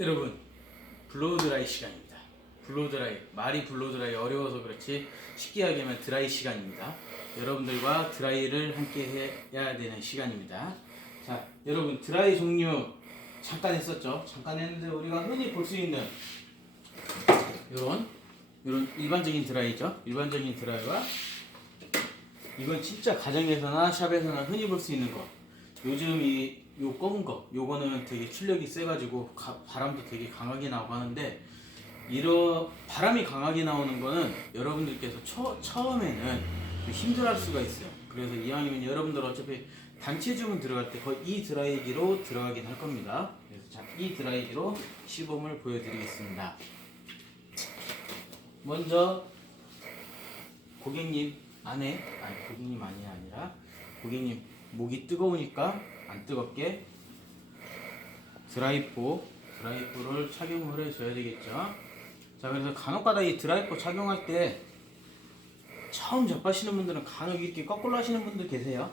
여러분, 블로우드라이 시간입니다. 블로우드라이, 말이 블로우드라이 어려워서 그렇지 쉽게 하면 드라이 시간입니다. 여러분들과 드라이를 함께 해야 되는 시간입니다. 자, 여러분, 드라이 종류 잠깐 했었죠. 잠깐 했는데 우리가 흔히 볼 수 있는 이런 일반적인 드라이죠. 일반적인 드라이와 이건 진짜 가정에서나 샵에서나 흔히 볼 수 있는 거. 요즘 요 검은 거, 요거는 되게 출력이 세가지고 바람도 되게 강하게 나오고 하는데, 바람이 강하게 나오는 거는 여러분들께서 처음에는 좀 힘들어할 수가 있어요. 그래서 이왕이면 여러분들 어차피 단체 주문 들어갈 때 거의 이 드라이기로 들어가긴 할 겁니다. 그래서 자, 이 드라이기로 시범을 보여드리겠습니다. 먼저 고객님 고객님 아니라 고객님 목이 뜨거우니까 안 뜨겁게 드라이포를 착용을 해줘야 되겠죠. 자, 그래서 간혹가다 이 드라이포 착용할 때 처음 접하시는 분들은 간혹 이렇게 거꾸로 하시는 분들 계세요.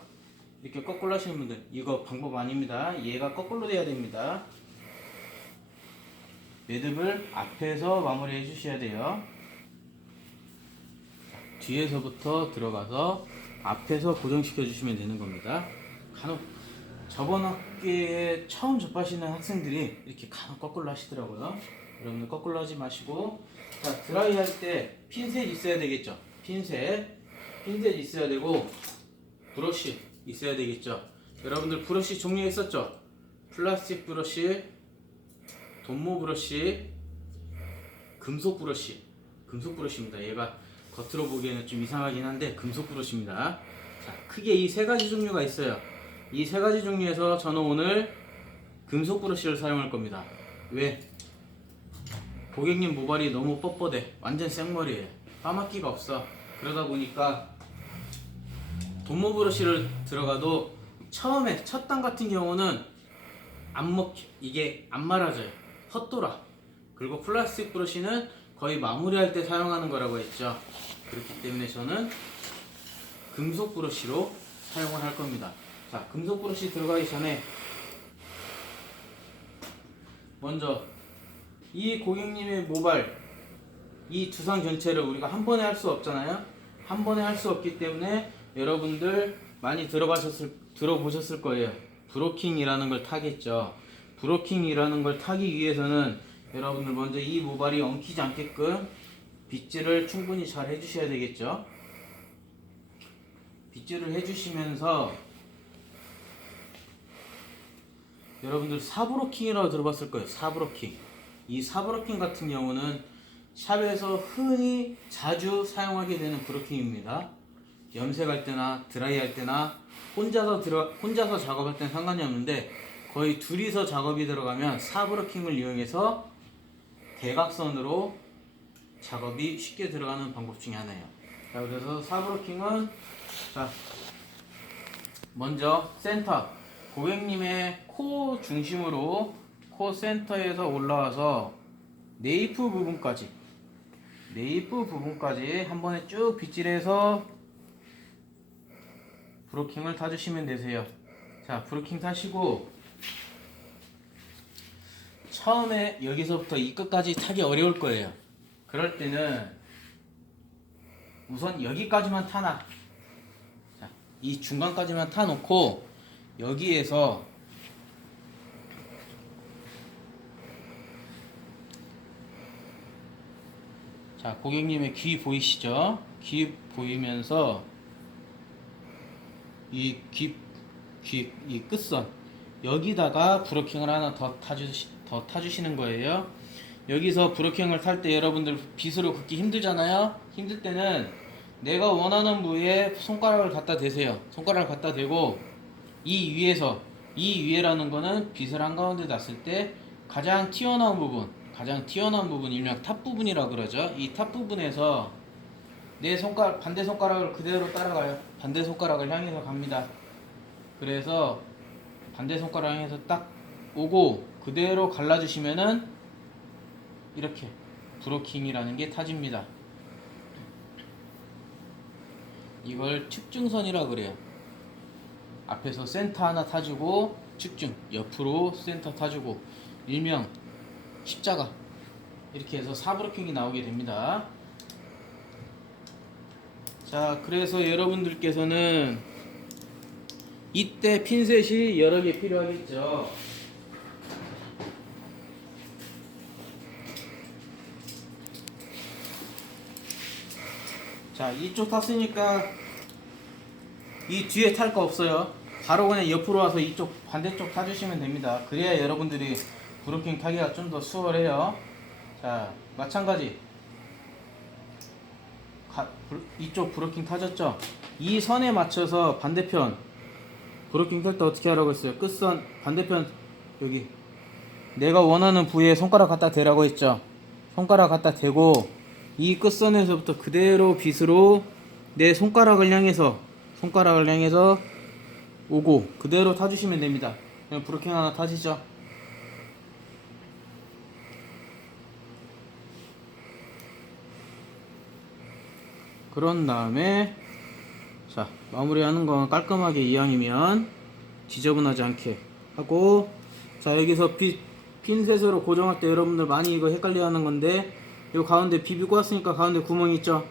이렇게 거꾸로 하시는 분들, 이거 방법 아닙니다. 얘가 거꾸로 돼야 됩니다. 매듭을 앞에서 마무리해 주셔야 돼요. 뒤에서부터 들어가서 앞에서 고정시켜 주시면 되는 겁니다. 간혹 저번 학기에 처음 접하시는 학생들이 이렇게 간혹 거꾸로 하시더라고요. 여러분들 거꾸로 하지 마시고, 자, 드라이 할 때 핀셋 있어야 되겠죠. 핀셋 있어야 되고, 브러쉬 있어야 되겠죠. 여러분들 브러쉬 종류 있었죠. 플라스틱 브러쉬, 돈모 브러쉬, 금속 브러쉬입니다. 얘가 겉으로 보기에는 좀 이상하긴 한데 금속 브러쉬입니다. 자, 크게 이 세 가지 종류가 있어요. 이 세 가지 종류에서 저는 오늘 금속 브러쉬를 사용할 겁니다. 왜? 고객님 모발이 너무 뻣뻣해. 완전 생머리에 까맣기가 없어. 그러다 보니까 돈모 브러쉬를 들어가도 처음에 첫 단 같은 경우는 안 먹혀. 이게 안 말아져요. 헛돌아. 그리고 플라스틱 브러쉬는 거의 마무리할 때 사용하는 거라고 했죠. 그렇기 때문에 저는 금속 브러쉬로 사용을 할 겁니다. 자, 금속 브러쉬 들어가기 전에 먼저 이 고객님의 모발, 이 두상 전체를 우리가 한 번에 할 수 없잖아요. 한 번에 할 수 없기 때문에 여러분들 많이 들어보셨을 거예요. 브로킹이라는 걸 타겠죠. 브로킹이라는 걸 타기 위해서는 여러분들 먼저 이 모발이 엉키지 않게끔 빗질을 충분히 잘 해주셔야 되겠죠. 빗질을 해주시면서 여러분들 사브로킹이라고 들어봤을 거예요. 사브로킹. 이 사브로킹 같은 경우는 샵에서 흔히 자주 사용하게 되는 브로킹입니다. 염색할 때나 드라이 할 때나 혼자서 작업할 때는 상관이 없는데, 거의 둘이서 작업이 들어가면 사브로킹을 이용해서 대각선으로 작업이 쉽게 들어가는 방법 중에 하나예요. 자, 그래서 사브로킹은, 자, 먼저 센터, 고객님의 코 중심으로 코 센터에서 올라와서 네이프 부분까지 한 번에 쭉 빗질해서 브로킹을 타주시면 되세요. 자, 브로킹 타시고, 처음에 여기서부터 이 끝까지 타기 어려울 거예요. 그럴 때는 우선 여기까지만 타놔. 자, 이 중간까지만 타놓고 여기에서 자, 고객님의 귀 보이시죠? 귀 보이면서 이 끝선 여기다가 브로킹을 하나 더 타주시는 거예요. 여기서 브로킹을 탈 때 여러분들 빗으로 긋기 힘들잖아요. 힘들 때는 내가 원하는 부위에 손가락을 갖다 대세요. 손가락을 갖다 대고 이 위에라는 거는 빗을 한가운데 놨을 때 가장 튀어나온 부분, 일명 탑 부분이라고 그러죠. 이 탑 부분에서 내 반대 손가락을 그대로 따라가요. 반대 손가락을 향해서 갑니다. 그래서 반대 손가락 향해서 딱 오고 그대로 갈라주시면은 이렇게 브로킹이라는 게 타집니다. 이걸 측중선이라고 그래요. 앞에서 센터 하나 타주고 측중, 옆으로 센터 타주고, 일명 십자가 이렇게 해서 4브로킹이 나오게 됩니다. 자, 그래서 여러분들께서는 이때 핀셋이 여러 개 필요하겠죠. 자, 이쪽 탔으니까 이 뒤에 탈 거 없어요. 바로 그냥 옆으로 와서 이쪽 반대쪽 타주시면 됩니다. 그래야 여러분들이 브로킹 타기가 좀 더 수월해요. 자, 마찬가지 이쪽 브로킹 타졌죠? 이 선에 맞춰서 반대편 브로킹 탈 때 어떻게 하라고 했어요? 끝선 반대편 여기 내가 원하는 부위에 손가락 갖다 대라고 했죠? 손가락 갖다 대고 이 끝선에서부터 그대로 빗으로 내 손가락을 향해서 오고 그대로 타주시면 됩니다. 그냥 브로킹 하나 타시죠. 그런 다음에 자, 마무리하는 건 깔끔하게 이왕이면 지저분하지 않게 하고, 자, 여기서 핀셋으로 고정할 때 여러분들 많이 이거 헷갈려 하는 건데, 요 가운데 비비고 왔으니까 가운데 구멍 있죠?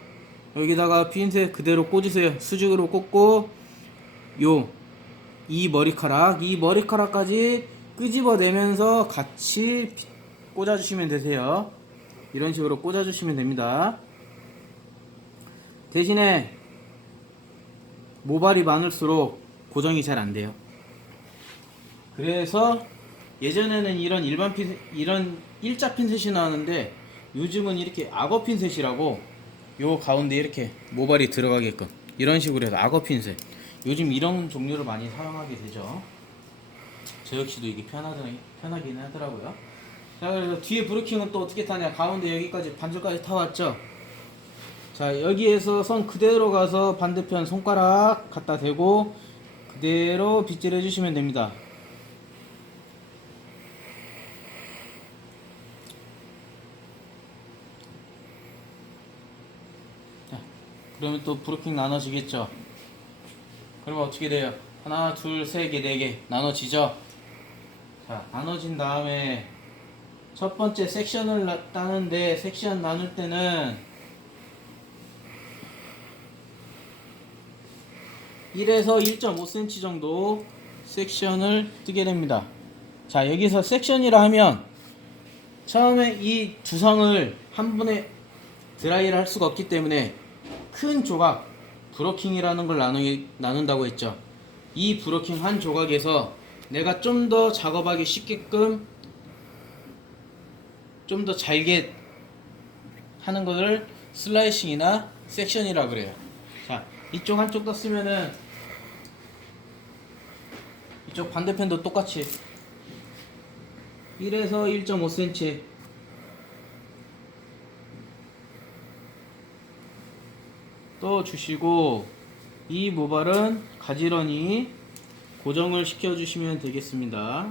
여기다가 핀셋 그대로 꽂으세요. 수직으로 꽂고 이 머리카락까지 끄집어내면서 같이 꽂아주시면 되세요. 이런 식으로 꽂아주시면 됩니다. 대신에 모발이 많을수록 고정이 잘 안 돼요. 그래서 예전에는 이런 이런 일자 핀셋이 나왔는데, 요즘은 이렇게 악어 핀셋이라고 요 가운데 이렇게 모발이 들어가게끔 이런 식으로 해서 악어 핀셋, 요즘 이런 종류를 많이 사용하게 되죠. 저 역시도 이게 편하긴 하더라고요. 자, 그래서 뒤에 브로킹은 또 어떻게 타냐? 가운데 여기까지 반절까지 타왔죠. 자, 여기에서 선 그대로 가서 반대편 손가락 갖다 대고 그대로 빗질 해주시면 됩니다. 자, 그러면 또 브로킹 나눠지겠죠. 그러면 어떻게 돼요? 하나, 둘, 세 개, 네 개 나눠지죠. 자, 나눠진 다음에 첫 번째 섹션을 따는데, 섹션 나눌 때는 1에서 1.5cm 정도 섹션을 뜨게 됩니다. 자, 여기서 섹션이라 하면 처음에 이 두성을 한 번에 드라이를 할 수가 없기 때문에 큰 조각, 브로킹이라는 걸 나눈다고 했죠. 이 브로킹 한 조각에서 내가 좀 더 작업하기 쉽게끔 좀 더 잘게 하는 것을 슬라이싱이나 섹션이라 그래요. 자, 이쪽 한쪽 떴으면은 이쪽 반대편도 똑같이 1에서 1.5cm 또 주시고, 이 모발은 가지런히 고정을 시켜주시면 되겠습니다.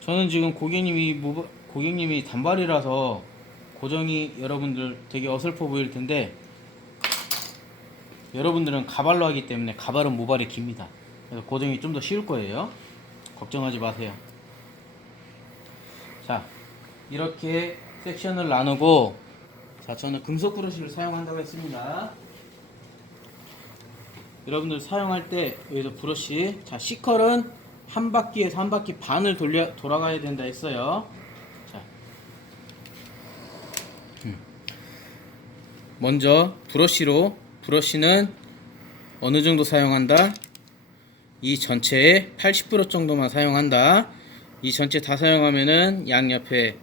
저는 지금 고객님이 단발이라서 고정이 여러분들 되게 어설퍼 보일 텐데, 여러분들은 가발로 하기 때문에 가발은 모발이 깁니다. 그래서 고정이 좀 더 쉬울 거예요. 걱정하지 마세요. 자, 이렇게 섹션을 나누고, 자, 저는 금속 브러쉬를 사용한다고 했습니다. 여러분들 사용할 때 여기서 브러쉬, 자, C컬은 한 바퀴에서 한 바퀴 반을 돌아가야 된다 했어요. 자, 먼저 브러쉬는 어느 정도 사용한다? 이 전체의 80% 정도만 사용한다. 이 전체 다 사용하면은 양옆에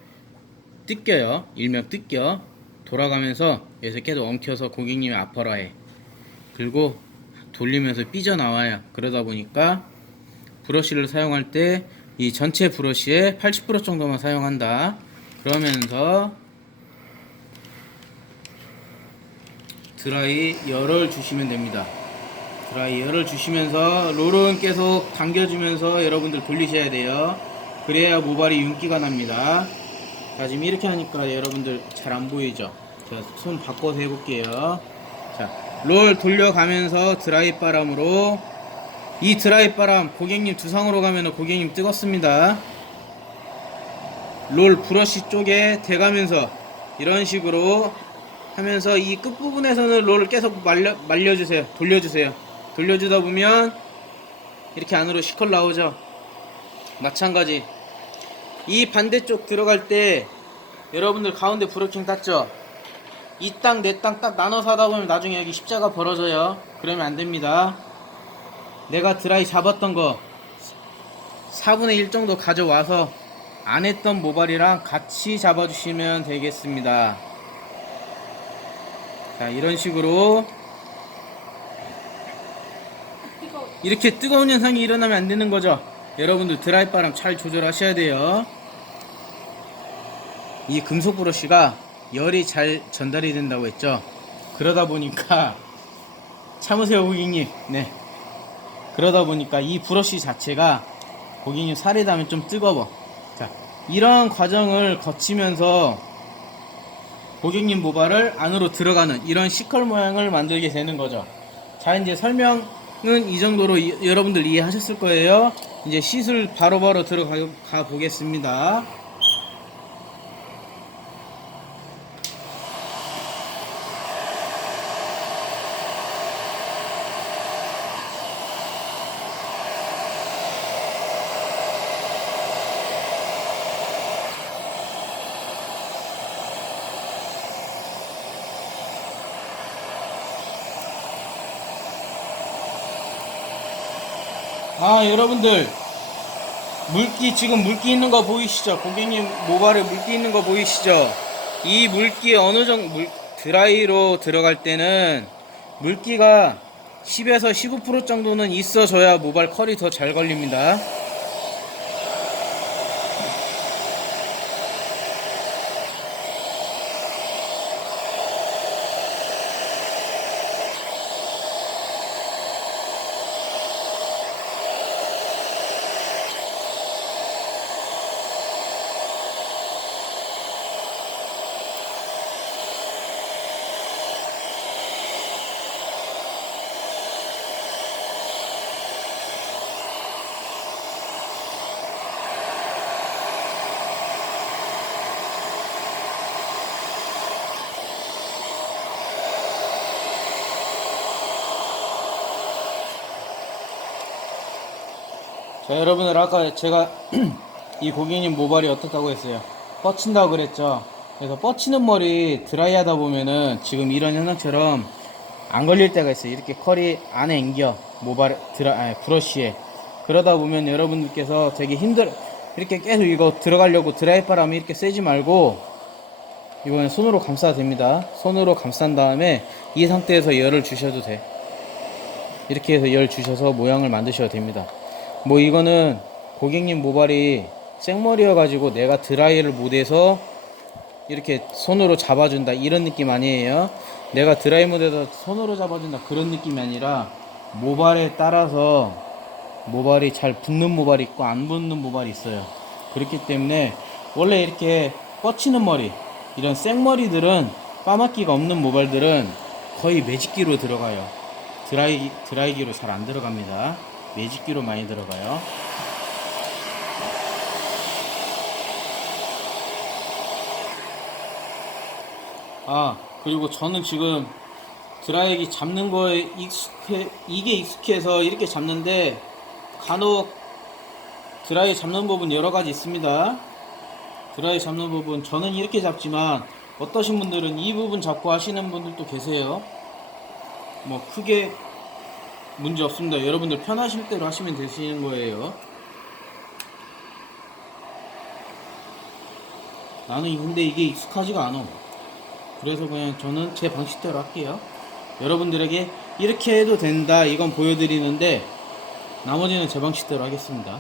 뜯겨요. 일명 뜯겨. 돌아가면서 여기서 계속 엉켜서 고객님이 아파라 해. 그리고 돌리면서 삐져나와요. 그러다 보니까 브러쉬를 사용할 때 이 전체 브러쉬의 80% 정도만 사용한다. 그러면서 드라이 열을 주시면 됩니다. 드라이 열을 주시면서 롤은 계속 당겨주면서 여러분들 돌리셔야 돼요. 그래야 모발이 윤기가 납니다. 자, 지금 이렇게 하니까 여러분들 잘 안 보이죠? 제가 손 바꿔서 해볼게요. 자, 롤 돌려가면서 드라이 바람으로, 이 드라이 바람 고객님 두상으로 가면 고객님 뜨겁습니다. 롤 브러쉬 쪽에 대가면서 이런 식으로 하면서 이 끝부분에서는 롤을 계속 말려주세요. 돌려주세요. 돌려주다 보면 이렇게 안으로 시컬 나오죠. 마찬가지 이 반대쪽 들어갈 때 여러분들 가운데 브로킹 땄죠? 이 땅 내 땅 딱 나눠서 하다 보면 나중에 여기 십자가 벌어져요. 그러면 안 됩니다. 내가 드라이 잡았던 거 4분의 1 정도 가져와서 안 했던 모발이랑 같이 잡아주시면 되겠습니다. 자, 이런 식으로 이렇게 뜨거운 현상이 일어나면 안 되는 거죠. 여러분들 드라이 바람 잘 조절하셔야 돼요. 이 금속 브러쉬가 열이 잘 전달이 된다고 했죠. 그러다 보니까 참으세요 고객님. 네, 그러다 보니까 이 브러쉬 자체가 고객님 살에 닿으면 좀 뜨거워. 자, 이런 과정을 거치면서 고객님 모발을 안으로 들어가는 이런 시컬 모양을 만들게 되는 거죠. 자, 이제 설명은 이 정도로 여러분들 이해하셨을 거예요. 이제 시술 바로바로 들어가 보겠습니다. 여러분들 지금 물기 있는 거 보이시죠? 고객님 모발에 물기 있는 거 보이시죠? 이 물기 어느 정도 드라이로 들어갈 때는 물기가 10에서 15% 정도는 있어줘야 모발 컬이 더 잘 걸립니다. 자, 여러분들 아까 제가 이 고객님 모발이 어떻다고 했어요? 뻗친다고 그랬죠? 그래서 뻗치는 머리 드라이 하다 보면은 지금 이런 현상처럼 안 걸릴 때가 있어요. 이렇게 컬이 안에 앵겨 브러쉬에. 그러다 보면 여러분들께서 되게 이렇게 계속 이거 들어가려고 드라이 바람이 이렇게 세지 말고 이번엔 손으로 감싸도 됩니다. 손으로 감싼 다음에 이 상태에서 열을 주셔도 돼. 이렇게 해서 열 주셔서 모양을 만드셔도 됩니다. 뭐 이거는 고객님 모발이 생머리여 가지고 내가 드라이를 못해서 이렇게 손으로 잡아준다 이런 느낌 아니에요. 내가 드라이 못해서 손으로 잡아준다 그런 느낌이 아니라 모발에 따라서 모발이 잘 붙는 모발이 있고 안 붙는 모발이 있어요. 그렇기 때문에 원래 이렇게 뻗치는 머리 이런 생머리들은 빠맞기가 없는 모발들은 거의 매직기로 들어가요. 드라이기로 잘 안 들어갑니다. 매직기로 많이 들어가요. 그리고 저는 지금 드라이기 잡는 거에 이게 익숙해서 이렇게 잡는데 간혹 드라이 잡는 법은 여러 가지 있습니다. 드라이 잡는 법은 저는 이렇게 잡지만 어떠신 분들은 이 부분 잡고 하시는 분들도 계세요. 뭐 크게 문제 없습니다. 여러분들 편하실 대로 하시면 되시는 거예요. 나는 근데 이게 익숙하지가 않아. 그래서 그냥 저는 제 방식대로 할게요. 여러분들에게 이렇게 해도 된다 이건 보여드리는데 나머지는 제 방식대로 하겠습니다.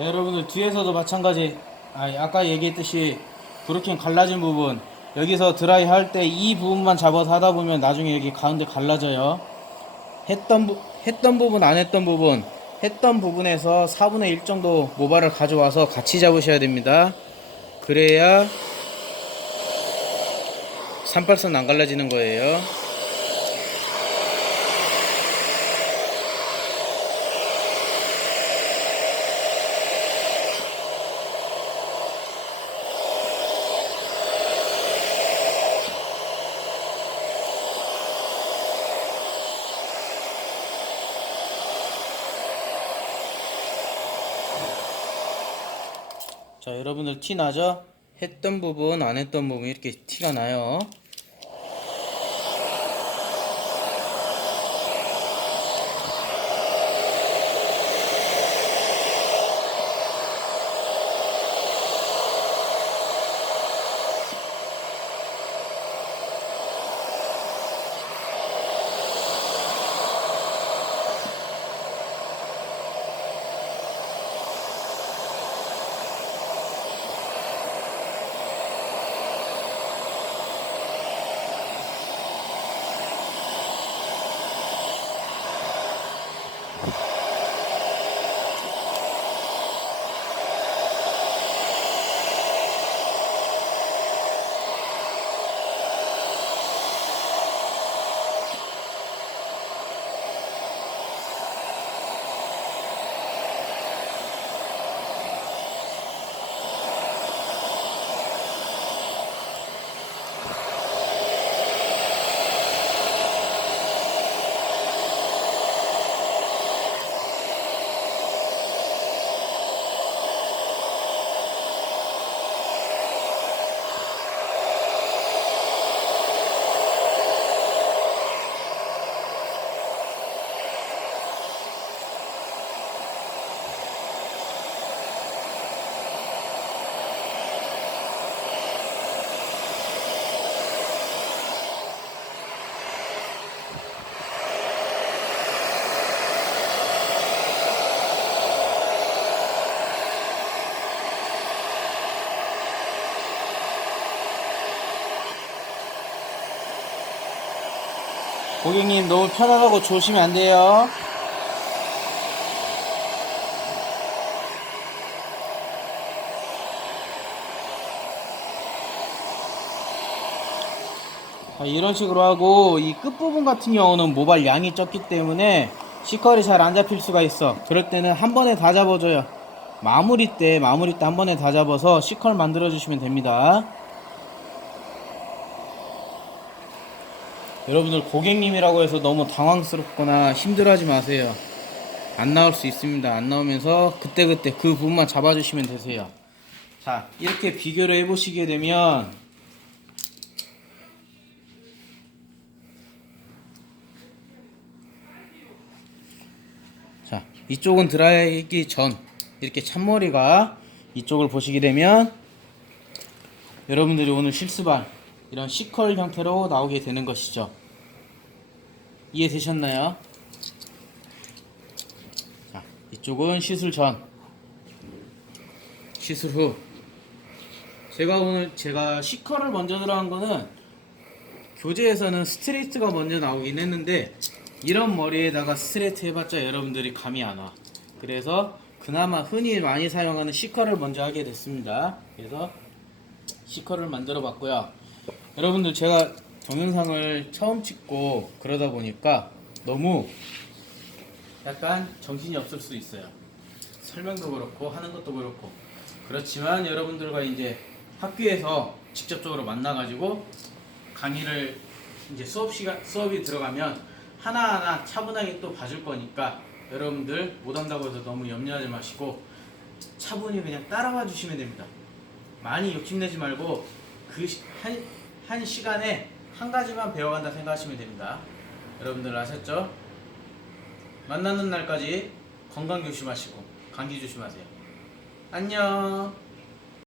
네, 여러분들 뒤에서도 마찬가지. 아까 얘기했듯이 브로킹 갈라진 부분, 여기서 드라이 할 때 이 부분만 잡아서 하다 보면 나중에 여기 가운데 갈라져요. 했던 부분, 안 했던 부분, 했던 부분에서 4분의 1 정도 모발을 가져와서 같이 잡으셔야 됩니다. 그래야 산발선 안 갈라지는 거예요. 자, 여러분들 티 나죠? 했던 부분, 안 했던 부분 이렇게 티가 나요. 고객님 너무 편안하고 조심히 안 돼요. 이런 식으로 하고, 이 끝부분 같은 경우는 모발 양이 적기 때문에 C컬이 잘 안 잡힐 수가 있어. 그럴 때는 한 번에 다 잡아줘요. 마무리 때 한 번에 다 잡아서 C컬 만들어 주시면 됩니다. 여러분들 고객님이라고 해서 너무 당황스럽거나 힘들어하지 마세요. 안 나올 수 있습니다. 안 나오면서 그때그때 그 부분만 잡아주시면 되세요. 자, 이렇게 비교를 해보시게 되면 자, 이쪽은 드라이기 전 이렇게 찬머리가 이쪽을 보시게 되면 여러분들이 오늘 실습한 이런 C컬 형태로 나오게 되는 것이죠. 이해되셨나요? 자, 이쪽은 시술 전, 시술 후. 제가 C컬을 먼저 들어간 거는 교재에서는 스트레이트가 먼저 나오긴 했는데 이런 머리에다가 스트레이트 해봤자 여러분들이 감이 안 와. 그래서 그나마 흔히 많이 사용하는 C컬을 먼저 하게 됐습니다. 그래서 C컬을 만들어 봤고요. 여러분들 제가 동영상을 처음 찍고 그러다 보니까 너무 약간 정신이 없을 수 있어요. 설명도 그렇고 하는 것도 그렇고. 그렇지만 여러분들과 이제 학교에서 직접적으로 만나가지고 강의를 이제 수업이 들어가면 하나하나 차분하게 또 봐줄 거니까 여러분들 못한다고 해서 너무 염려하지 마시고 차분히 그냥 따라와 주시면 됩니다. 많이 욕심내지 말고 한 시간에 한 가지만 배워간다 생각하시면 됩니다. 여러분들 아셨죠? 만나는 날까지 건강 조심하시고 감기 조심하세요. 안녕.